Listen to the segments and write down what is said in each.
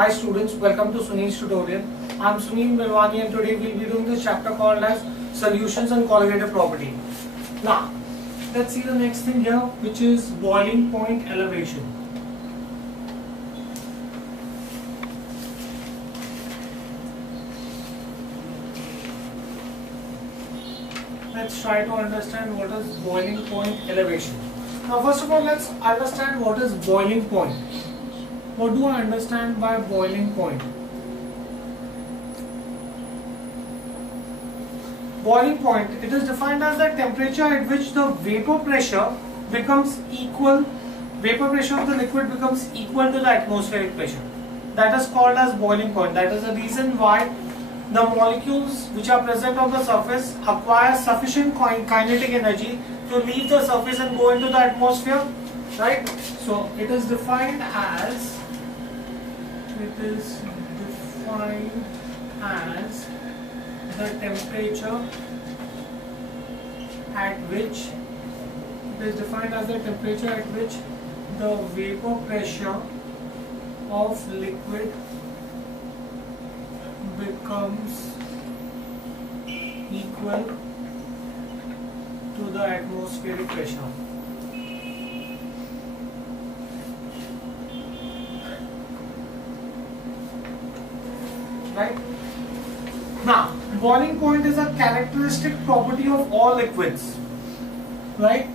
Hi students, welcome to Sunil's tutorial. I am Sunil Milwani and today we will be doing this chapter called as Solutions and Colligative Property. Now, let's see the next thing here, which is boiling point elevation. Let's try to understand what is boiling point elevation. Now first of all, let's understand what is boiling point. What do I understand by boiling point? Boiling point, it is defined as the temperature at which the vapor pressure becomes equal, vapor pressure of the liquid becomes equal to the atmospheric pressure. That is called as boiling point. That is the reason why the molecules which are present on the surface acquire sufficient kinetic energy to leave the surface and go into the atmosphere, right? So it is defined as the temperature at which the vapor pressure of liquid becomes equal to the atmospheric pressure. Right? Now, boiling point is a characteristic property of all liquids. Right?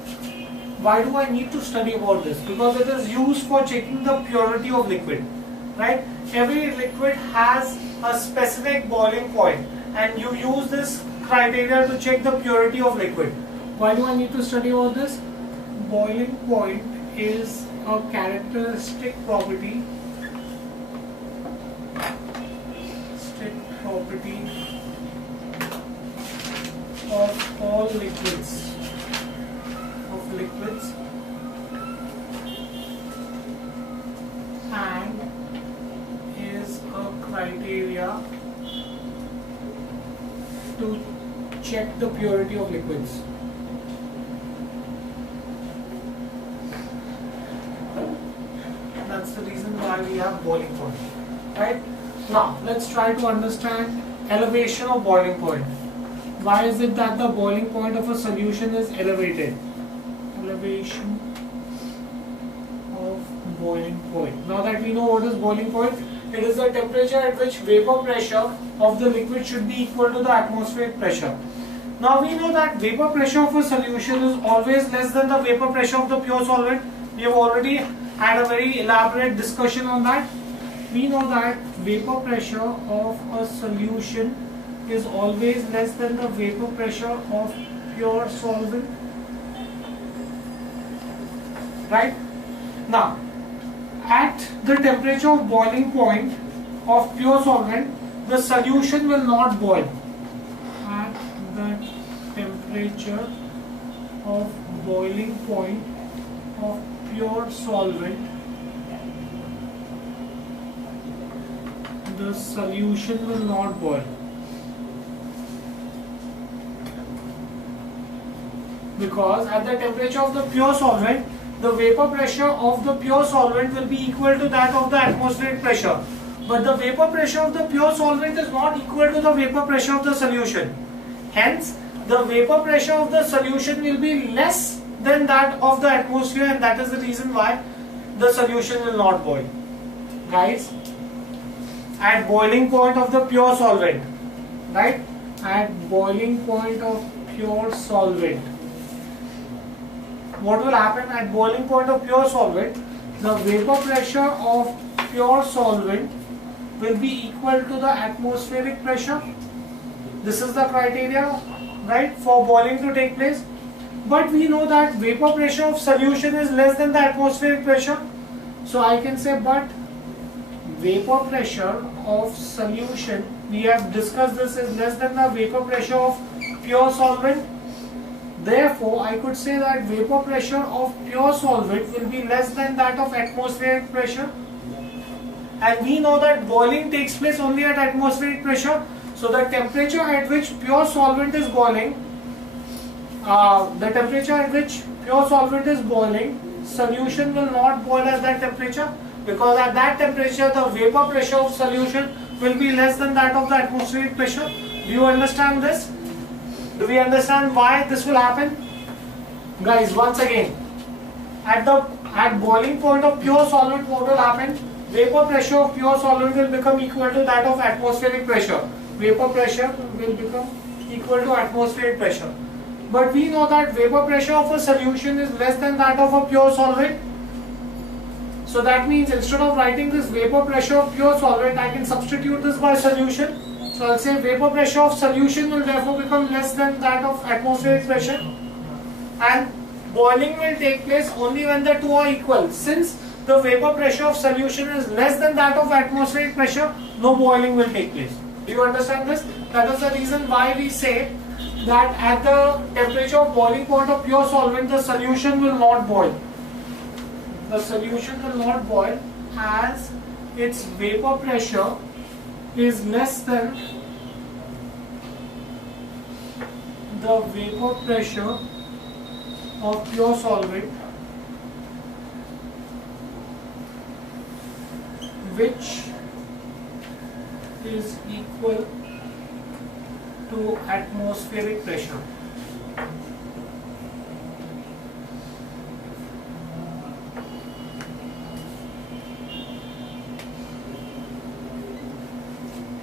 Why do I need to study about this? Because it is used for checking the purity of liquid. Right? Every liquid has a specific boiling point, and you use this criteria to check the purity of liquid. Why do I need to study about this? Boiling point is a characteristic property of all liquids and is a criteria to check the purity of liquids. That's the reason why we have boiling point. Right? Now, let's try to understand elevation of boiling point. Why is it that the boiling point of a solution is elevated? Elevation of boiling point. Now that we know what is boiling point, it is the temperature at which vapor pressure of the liquid should be equal to the atmospheric pressure. Now we know that vapor pressure of a solution is always less than the vapor pressure of the pure solvent. We have already had a very elaborate discussion on that. We know that vapor pressure of a solution is always less than the vapor pressure of pure solvent. Right? Now, at the temperature of boiling point of pure solvent, the solution will not boil. At the temperature of boiling point of pure solvent, the solution will not boil. Because at the temperature of the pure solvent, the vapor pressure of the pure solvent will be equal to that of the atmospheric pressure. But the vapor pressure of the pure solvent is not equal to the vapor pressure of the solution. Hence, the vapor pressure of the solution will be less than that of the atmosphere, and that is the reason why the solution will not boil. Guys, at boiling point of the pure solvent, right? At boiling point of pure solvent, what will happen at boiling point of pure solvent? The vapor pressure of pure solvent will be equal to the atmospheric pressure. This is the criteria, right, for boiling to take place. But we know that vapor pressure of solution is less than the atmospheric pressure. So I can say, but vapor pressure of solution, we have discussed this, is less than the vapor pressure of pure solvent. Therefore, I could say that vapor pressure of pure solvent will be less than that of atmospheric pressure. And we know that boiling takes place only at atmospheric pressure. So the temperature at which pure solvent is boiling, solution will not boil at that temperature. because at that temperature the vapor pressure of solution will be less than that of the atmospheric pressure. Do you understand this? Do we understand why this will happen? Guys, once again, at boiling point of pure solvent, what will happen? Vapor pressure of pure solvent will become equal to that of atmospheric pressure. Vapor pressure will become equal to atmospheric pressure. But we know that vapor pressure of a solution is less than that of a pure solvent. So that means instead of writing this vapor pressure of pure solvent, I can substitute this by solution. So I'll say vapor pressure of solution will therefore become less than that of atmospheric pressure. And boiling will take place only when the two are equal. Since the vapor pressure of solution is less than that of atmospheric pressure, no boiling will take place. Do you understand this? That is the reason why we say that at the temperature of boiling point of pure solvent, the solution will not boil. The solution will not boil as its vapor pressure is less than the vapor pressure of pure solvent, which is equal to atmospheric pressure.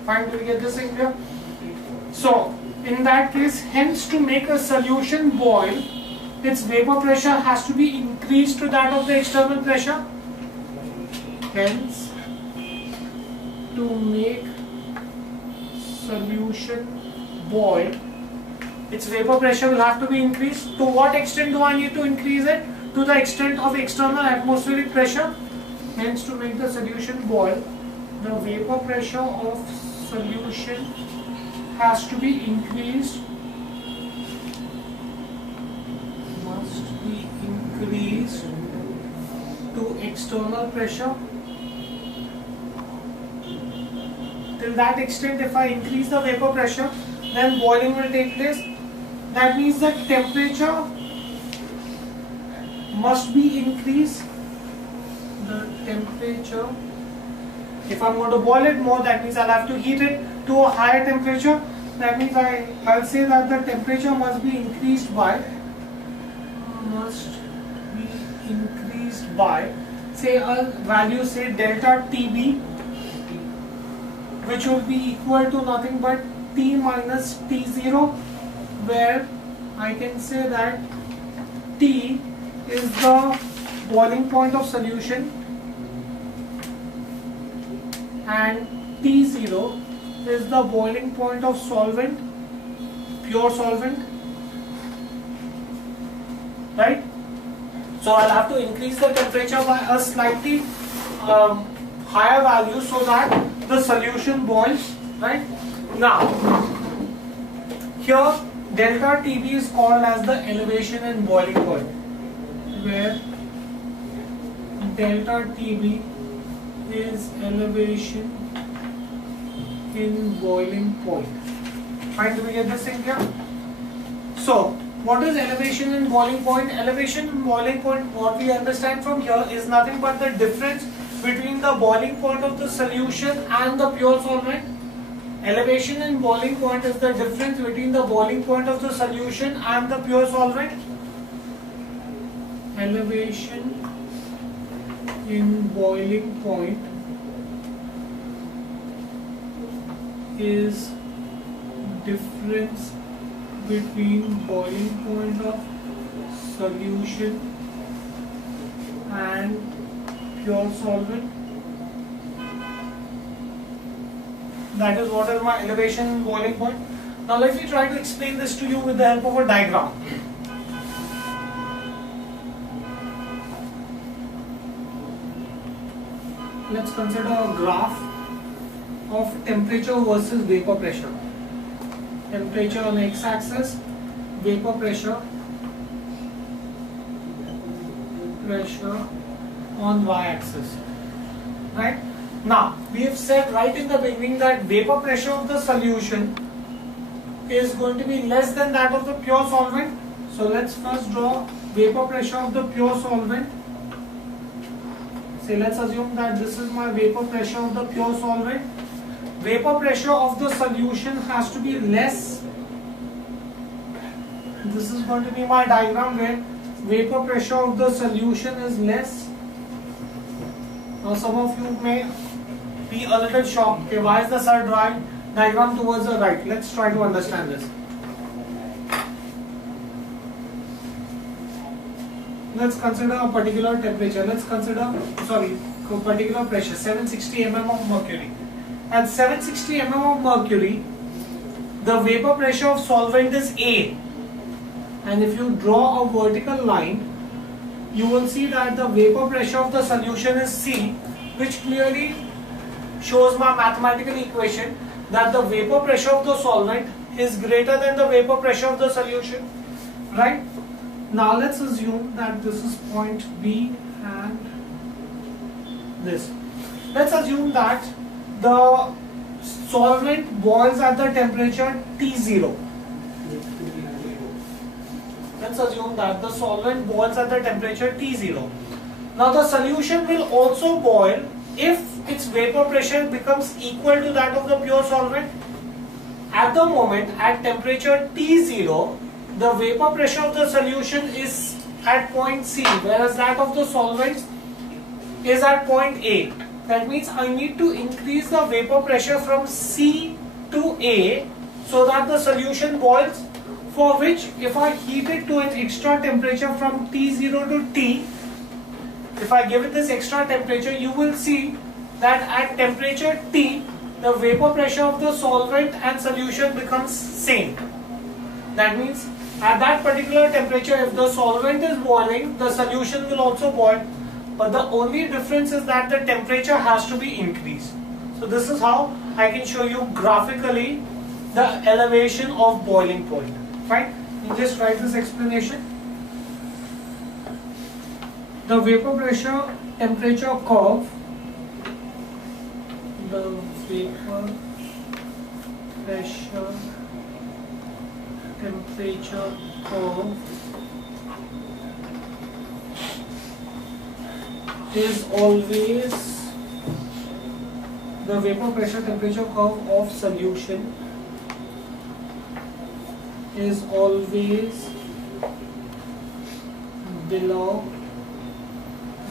Fine, do we get this in here? So, in that case, hence to make a solution boil, its vapor pressure has to be increased to that of the external pressure. Hence, to make solution boil, its vapor pressure will have to be increased. To what extent do I need to increase it? To the extent of external atmospheric pressure. Hence, to make the solution boil, the vapor pressure of solution has to be increased, must be increased to external pressure. Till that extent, if I increase the vapor pressure, then boiling will take place. That means the temperature must be increased. The temperature, if I'm going to boil it more, that means I'll have to heat it to a higher temperature. That means I'll say that the temperature must be increased by, say a value, say delta TB, which will be equal to nothing but T minus T0, where I can say that T is the boiling point of solution and T0 is the boiling point of solvent, pure solvent, right? So I'll have to increase the temperature by a slightly higher value so that the solution boils, right? Now, here delta TB is called as the elevation in boiling point, where delta TB is elevation in boiling point. Fine, do we get this in here? So, what is elevation in boiling point? Elevation in boiling point, what we understand from here is nothing but the difference between the boiling point of the solution and the pure solvent. Elevation in boiling point is the difference between the boiling point of the solution and the pure solvent. Elevation in boiling point is difference between boiling point of solution and pure solvent. That is what is my elevation in boiling point. Now let me try to explain this to you with the help of a diagram. Let's consider a graph of temperature versus vapor pressure. Temperature on x-axis, vapor pressure on y-axis. Right? Now, we have said right in the beginning that vapor pressure of the solution is going to be less than that of the pure solvent. So let's first draw vapor pressure of the pure solvent. say, let's assume that this is my vapor pressure of the pure solvent. Vapor pressure of the solution has to be less. This is going to be my diagram where vapor pressure of the solution is less. Now some of you may be a little shocked. Okay, why is the sir drawing diagram towards the right? Let's try to understand this. Let's consider a particular temperature. Let's consider, a particular pressure, 760 mm of mercury. At 760 mm of mercury, the vapor pressure of solvent is A. And if you draw a vertical line, you will see that the vapor pressure of the solution is C, which clearly shows my mathematical equation that the vapor pressure of the solvent is greater than the vapor pressure of the solution, right? Now let's assume that this is point B and this. Let's assume that the solvent boils at the temperature T0. Let's assume that the solvent boils at the temperature T0. Now the solution will also boil if its vapor pressure becomes equal to that of the pure solvent. At the moment, at temperature T0, the vapor pressure of the solution is at point C, whereas that of the solvent is at point A. That means I need to increase the vapor pressure from C to A so that the solution boils, for which if I heat it to an extra temperature from T0 to T, if I give it this extra temperature, you will see that at temperature T, the vapor pressure of the solvent and solution becomes same. That means at that particular temperature, if the solvent is boiling, the solution will also boil. But the only difference is that the temperature has to be increased. So this is how I can show you graphically the elevation of boiling point. Fine? You just write this explanation. The vapor pressure temperature curve. The vapor pressure temperature curve is always the vapor pressure temperature curve of solution is always below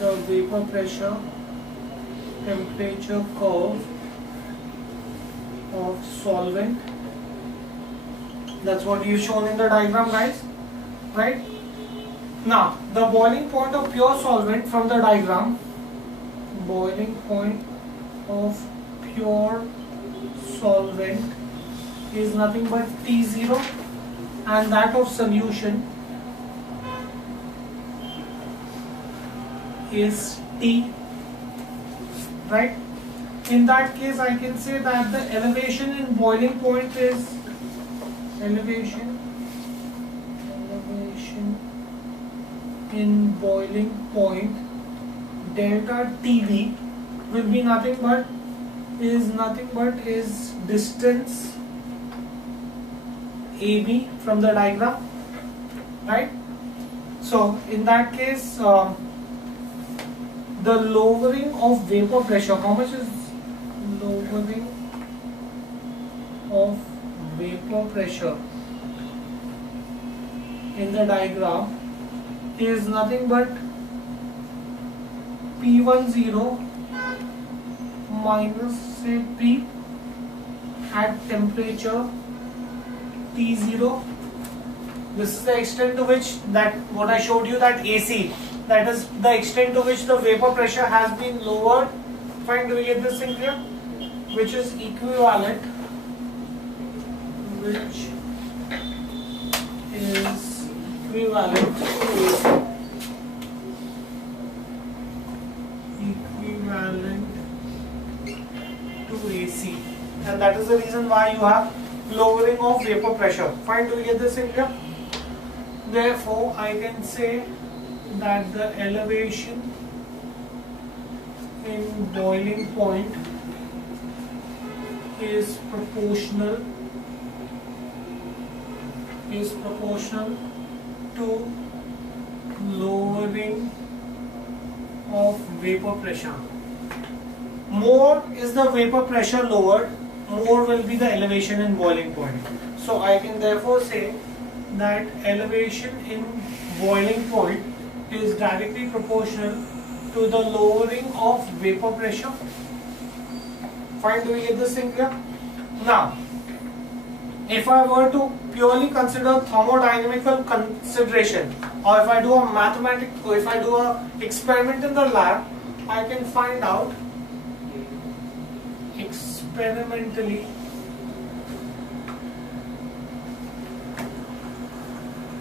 the vapor pressure temperature curve of solvent. That's what you've shown in the diagram, guys, right? Now, the boiling point of pure solvent from the diagram, boiling point of pure solvent is nothing but T0, and that of solution is T, right? In that case, I can say that the elevation in boiling point is elevation in boiling point delta TV will be nothing but is distance AB from the diagram, right? So in that case, the lowering of vapor pressure, how much is lowering of vapor pressure in the diagram is nothing but P10 minus say P at temperature T0. This is the extent to which that what I showed you, that AC, that is the extent to which the vapor pressure has been lowered. Fine, do we get this thing clear? Which is equivalent, which is equivalent to AC, and that is the reason why you have lowering of vapor pressure. Fine, do we get this in here? Therefore, I can say that the elevation in boiling point is proportional to lowering of vapor pressure. More is the vapor pressure lowered, more will be the elevation in boiling point. So I can therefore say that elevation in boiling point is directly proportional to the lowering of vapor pressure. Fine, do we get this thing clear? Now, if I were to purely consider thermodynamical consideration, or if I do a experiment in the lab, I can find out experimentally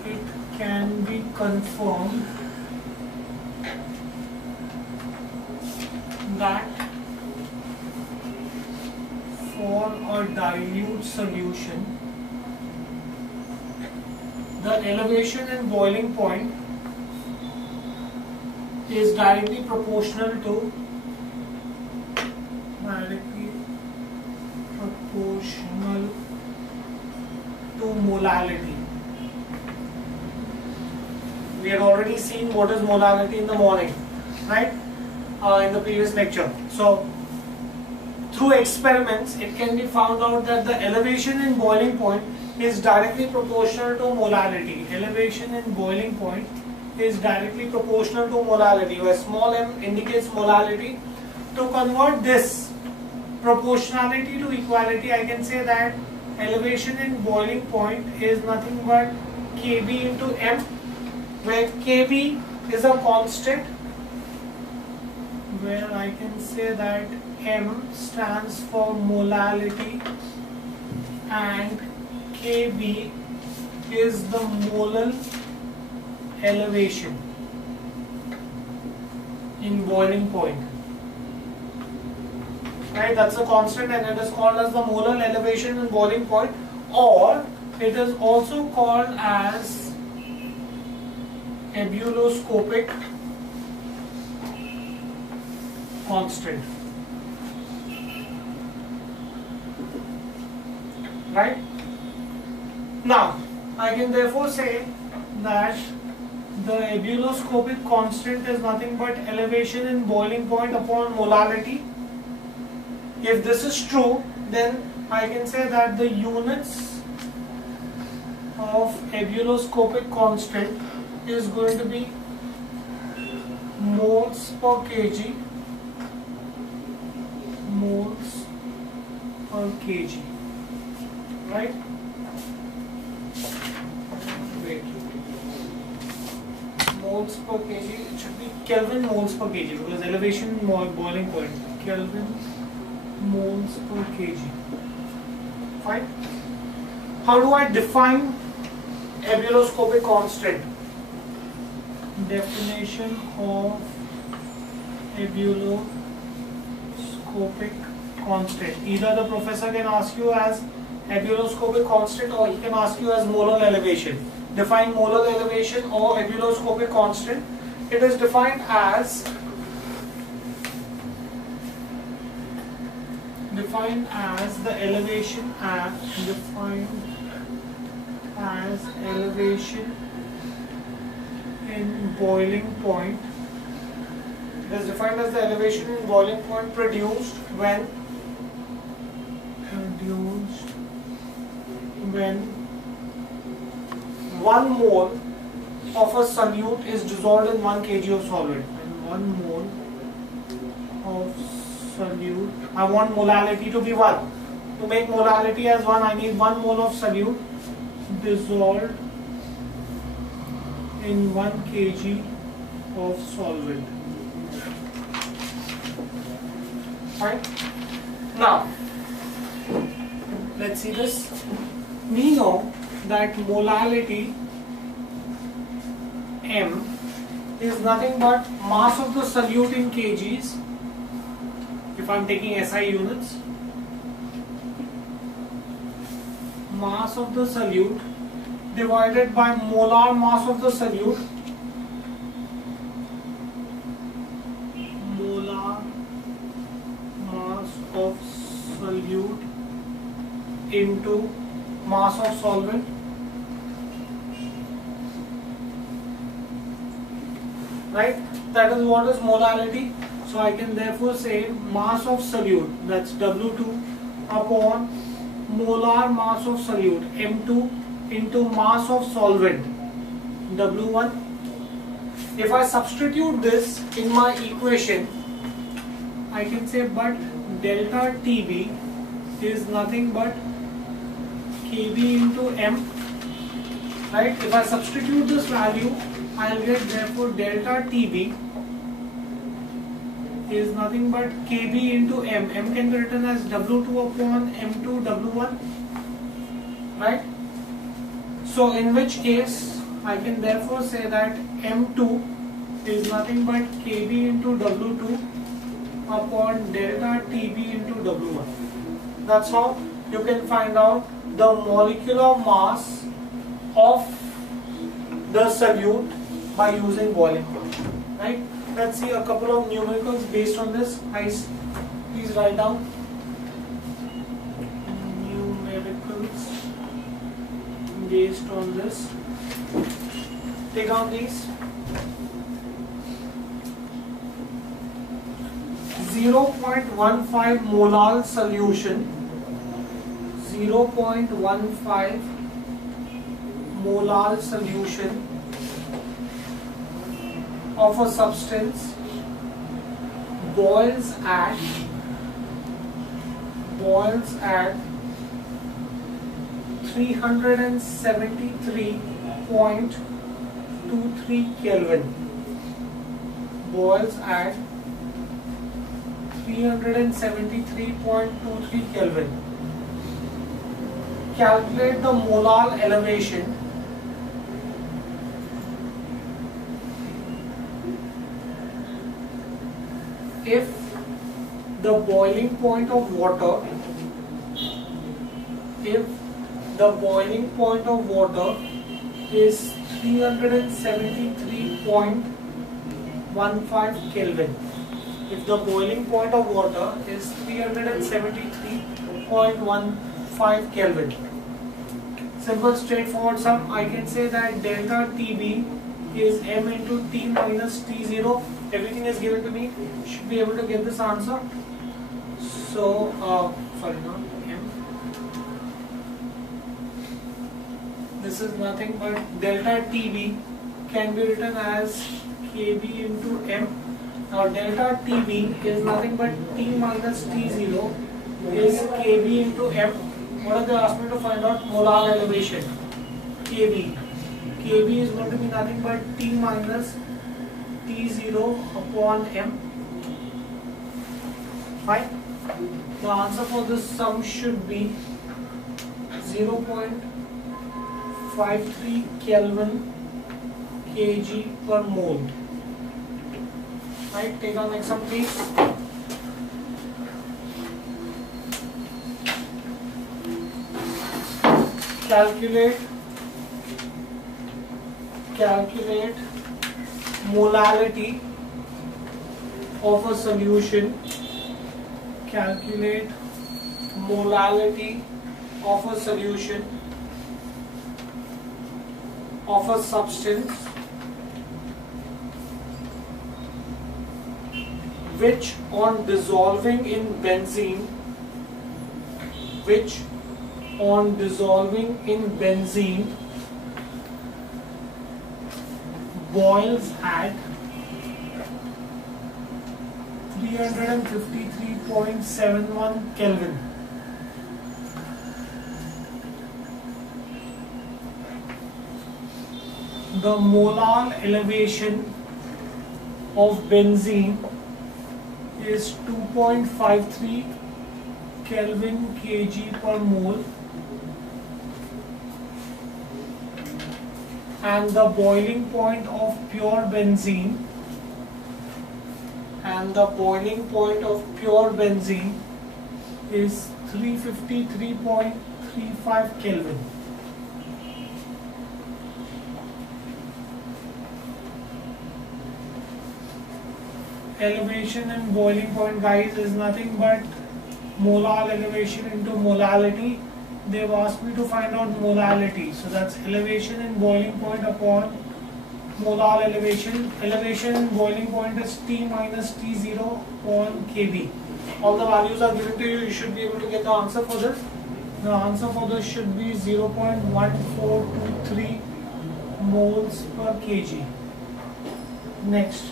it can be confirmed that for a dilute solution, the elevation in boiling point is directly proportional to molality. We had already seen what is molality in the morning, right? In the previous lecture. So, through experiments, it can be found out that the elevation in boiling point is directly proportional to molality. Elevation in boiling point is directly proportional to molality, where small m indicates molality. To convert this proportionality to equality, I can say that elevation in boiling point is nothing but Kb into m, where Kb is a constant, where I can say that m stands for molality and Kb is the molar elevation in boiling point. Right, that's a constant and it is called as the molar elevation in boiling point, or it is also called as ebuloscopic constant. Right? Now, I can therefore say that the ebuloscopic constant is nothing but elevation in boiling point upon molality. If this is true, then I can say that the units of ebuloscopic constant is going to be moles per kg, moles per kg, right? Wait, moles per kg, it should be Kelvin moles per kg because elevation boiling point, Kelvin moles per kg. Fine. How do I define ebuloscopic constant? Definition of ebuloscopic constant. Either the professor can ask you as ebuloscopic constant or he can ask you as molar elevation. Define molar elevation or ebuloscopic constant. It is defined as the elevation elevation in boiling point. It is defined as the elevation in boiling point produced when 1 mole of a solute is dissolved in 1 kg of solvent. And 1 mole of solute, I want molality to be 1. To make molality as 1, I need 1 mole of solute dissolved in 1 kg of solvent. Right? Now, let's see this. We know that molality M is nothing but mass of the solute in kgs. If I am taking SI units, mass of the solute divided by molar mass of the solute, molar mass of solute into mass of solvent. Right? That is what is molality. So I can therefore say mass of solute, that's W2 upon molar mass of solute, M2 into mass of solvent, W1. If I substitute this in my equation, I can say but delta TB is nothing but Kb into M, right? If I substitute this value, I'll get therefore delta TB is nothing but Kb into M. M can be written as W2 upon M2 W1, right? So in which case I can therefore say that M2 is nothing but Kb into W2 upon delta TB into W1. That's how you can find out the molecular mass of the solute by using boiling point, right? Let's see a couple of numericals based on this. Guys, please write down numericals based on this. Take down these. 0.15 molar solution, 0.15 molar solution of a substance boils at 373.23 Kelvin. Boils at 373.23 Kelvin. Calculate the molar elevation if the boiling point of water is 373.15 Kelvin. If the boiling point of water is 373.15 Kelvin. Simple straightforward sum. I can say that delta TB is M into T minus T0. Everything is given to me. Should be able to get this answer. So, sorry, not M. This is nothing but delta TB can be written as Kb into M. Now delta TB is nothing but T minus T0 is Kb into M. What are they asked me to find out? Molar elevation. Kb. Kb is going to be nothing but T minus T0 upon M. Fine. The answer for this sum should be 0.53 Kelvin kg per mole. Right, take our next sum please. Calculate molality of a solution. Calculate molality of a solution of a substance which on dissolving in benzene boils at 353.71 Kelvin. The molar elevation of benzene is 2.53 Kelvin kg per mole, and the boiling point of pure benzene is 353.35 Kelvin. Elevation and boiling point, guys, is nothing but molar elevation into molality. They've asked me to find out molality, so that's elevation and boiling point upon molar elevation. Elevation in boiling point is T minus T0 upon Kb. All the values are given to you. You should be able to get the answer for this. The answer for this should be 0.1423 moles per kg. Next,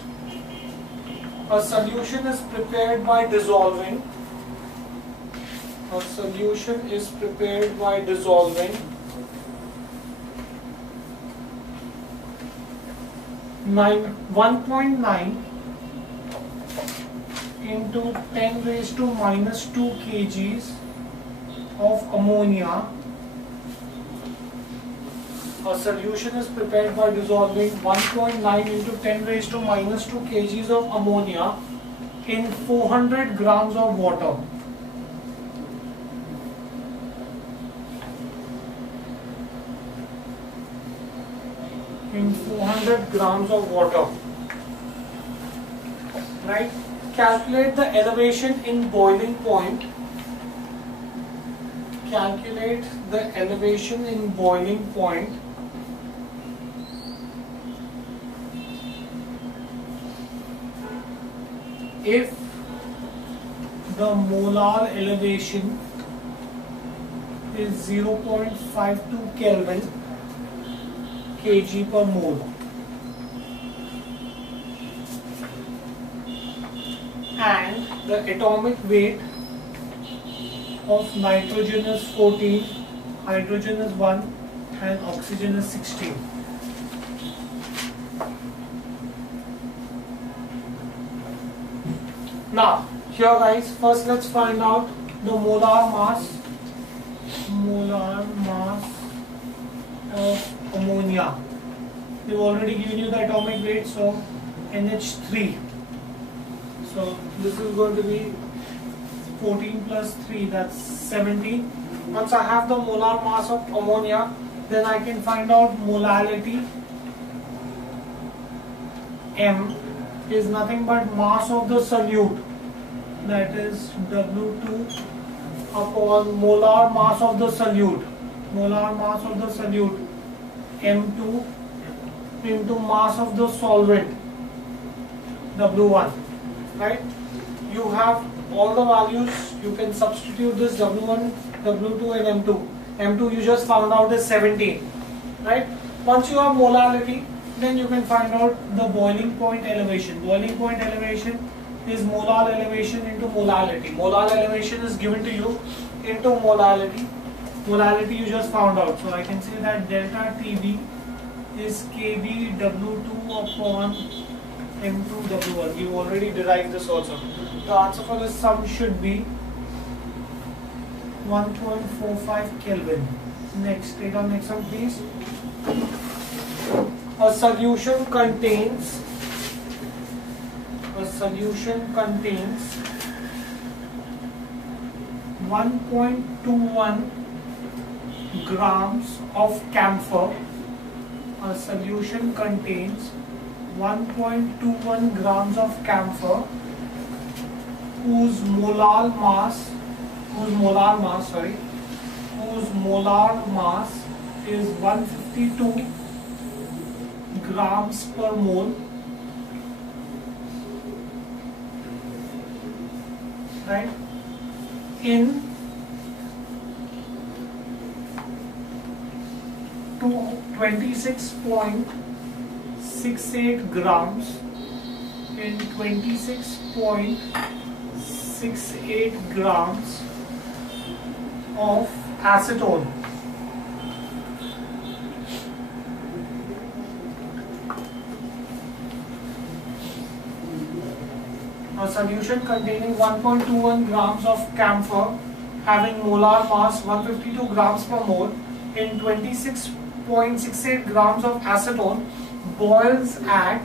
a solution is prepared by dissolving. A solution is prepared by dissolving 1.9 into 10 raised to minus 2 kgs of ammonia. A solution is prepared by dissolving 1.9 into 10 raised to minus 2 kgs of ammonia in 400 grams of water. In 400 grams of water. Right? Calculate the elevation in boiling point. Calculate the elevation in boiling point if the molar elevation is 0.52 Kelvin kg per mole, and the atomic weight of nitrogen is 14, hydrogen is 1 and oxygen is 16. Now here guys, first let's find out the molar mass of ammonia. They've already given you the atomic weight, so NH3. So this is going to be 14 plus 3, that's 17. Once I have the molar mass of ammonia, then I can find out molality. M is nothing but mass of the solute, that is W2 upon molar mass of the solute. Molar mass of the solute M2 into mass of the solvent W1. Right? You have all the values. You can substitute this W1, W2 and M2. M2 you just found out is 17. Right? Once you have molality, then you can find out the boiling point elevation. Boiling point elevation is molar elevation into molality. Molar elevation is given to you into molality. Molality you just found out. So I can say that delta TB is Kb W2 upon M2 W1. You already derived this also. The answer for this sum should be 1.45 Kelvin. Next, take on next one please. A solution contains 1.21 grams of camphor. A solution contains 1.21 grams of camphor whose molar mass is 152 grams per mole. Right? In 26.68 grams in 26.68 grams of acetone. A solution containing 1.21 grams of camphor having molar mass 152 grams per mole in 26.68 grams of acetone boils at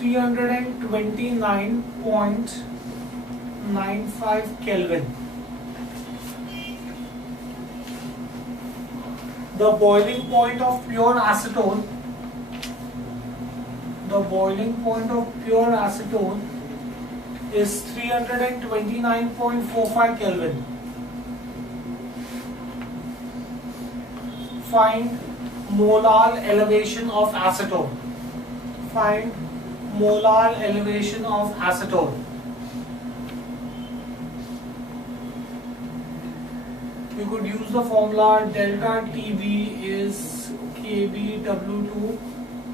329.95 Kelvin. The boiling point of pure acetone is 329.45 Kelvin. find molar elevation of acetone. Find molar elevation of acetone. You could use the formula delta TB is KBW2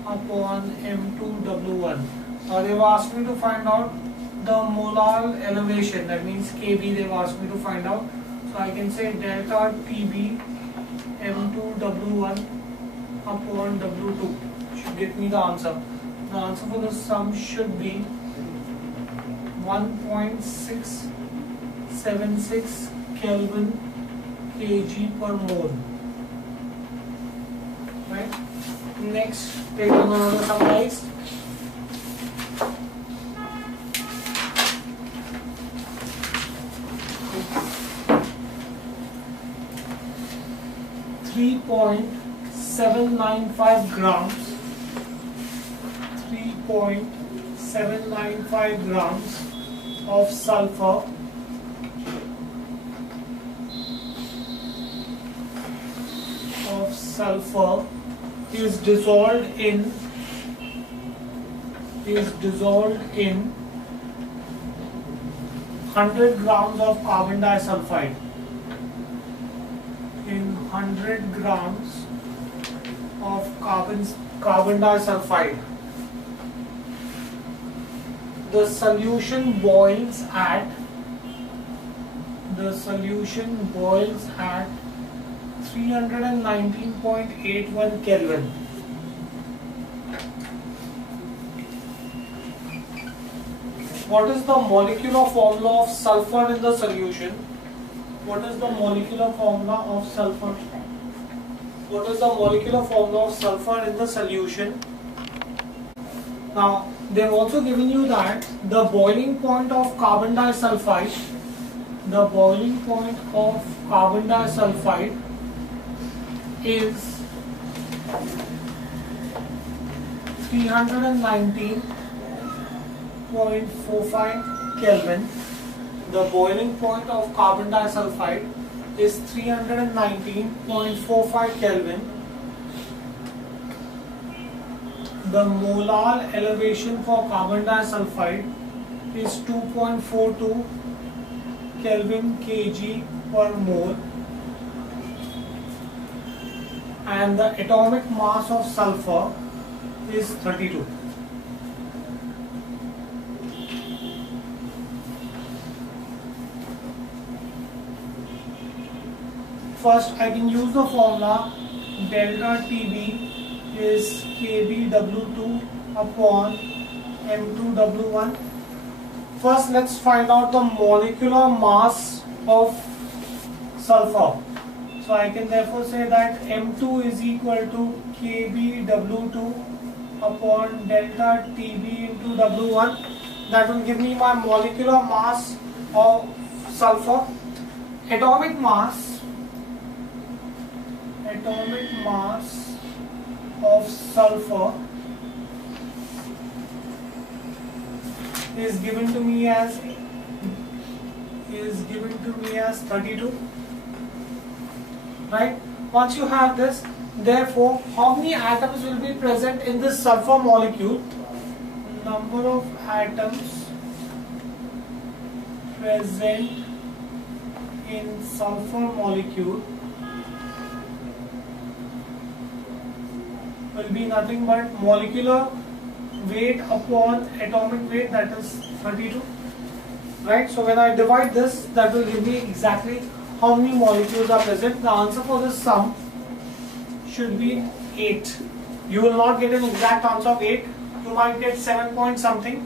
upon M2W1. Now they've asked me to find out the molar elevation, that means Kb they've asked me to find out. So I can say delta TB M2W1 upon W2 should get me the answer. The answer for the sum should be 1.676 Kelvin kg per mole. Right? Next, take another sum, guys. .795 grams. 3.795 grams of sulfur is dissolved in 100 grams of carbon disulfide. In 100 grams of carbon disulfide, the solution boils at 319.81 Kelvin. What is the molecular formula of sulfur in the solution? What is the molecular formula of sulfur? What is the molecular formula of sulfur in the solution? Now, they've also given you that the boiling point of carbon disulfide, is 319.45 Kelvin. The boiling point of carbon disulfide is 319.45 Kelvin. The molar elevation for carbon disulfide is 2.42 Kelvin kg per mole, and the atomic mass of sulfur is 32. First, I can use the formula delta TB is KBW2 upon M2W1. First, let's find out the molecular mass of sulfur. So I can therefore say that M2 is equal to KBW2 upon delta TB into W1. That will give me my molecular mass of sulfur. Atomic mass of sulfur is given to me as 32. Right? Once you have this, therefore, how many atoms will be present in this sulfur molecule? Number of atoms present in sulfur molecule will be nothing but molecular weight upon atomic weight, that is 32. Right? So when I divide this, that will give me exactly how many molecules are present. The answer for this sum should be 8. You will not get an exact answer of 8. You might get 7 point something.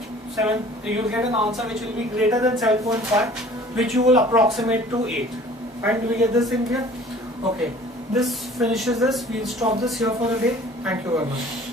You will get an answer which will be greater than 7.5, which you will approximate to 8. Right? Do we get this in clear? Okay. This finishes this. We'll stop this here for the day. Thank you very much.